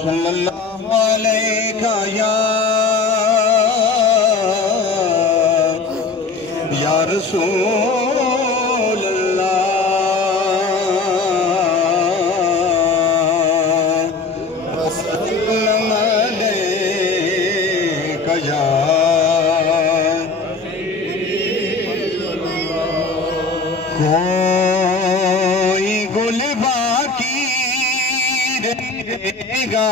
सल्लल्लाहु अलैहि या रसूल अल्लाह वसल्लम अलैका या कोई गुल बाकी रहेगा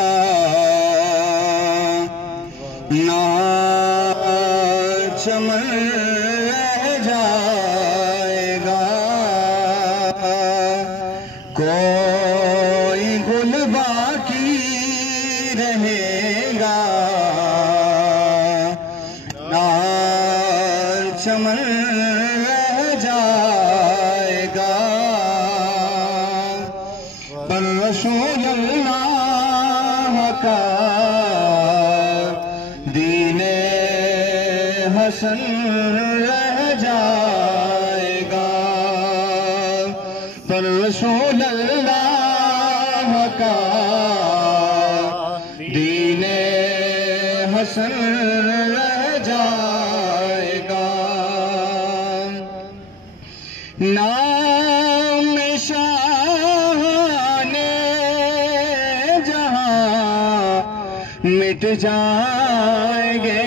ना चमन रह जाएगा। कोई गुल बाकी रहेगा ना चमन रह जाएगा। पर रसूल अल्लाह का दीने हसन रह जाएगा। पर रसूल अल्लाह का दीने हसन रह जाएगा। नाम शाने जहां मिट जाएंगे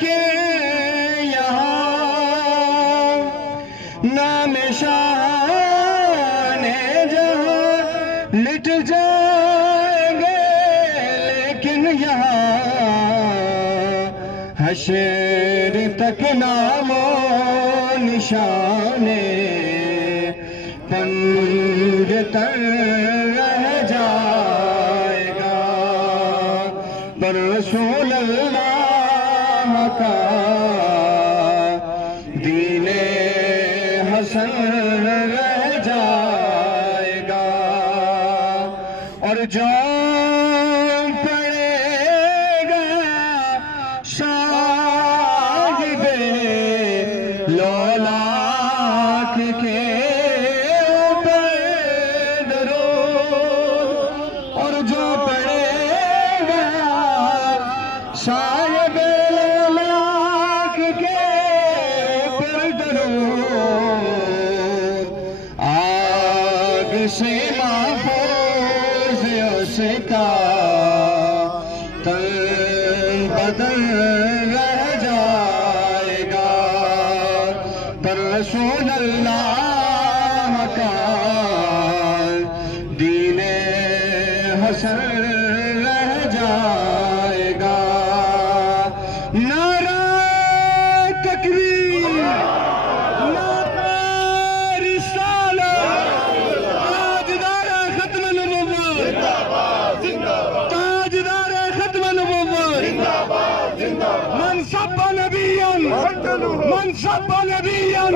कि यहाँ नाम शाने जहां मिट जाएंगे लेकिन यहाँ हशर तक नामो निशाने पंजतर रह जाएगा। पर रसूल अल्लाह का दीने हसन रह जाएगा। और जो पड़ेगा साहिबे लौलाक के ऊपर दरूद। और जो पड़ेगा साहिबे लौलाक के ऊपर दरूद आग से महफूज उसका तन बदन रह जाएगा। पर रसूल अल्लाह का दीने हसन रह जाएगा। नारा तकबीर, नारा रिसालत, ताजदार खत्म नबुव्वत, ताजदार खत्म नबुव्वत, मन सब्बा नबिय्यन, मन सब्बा नबिय्यन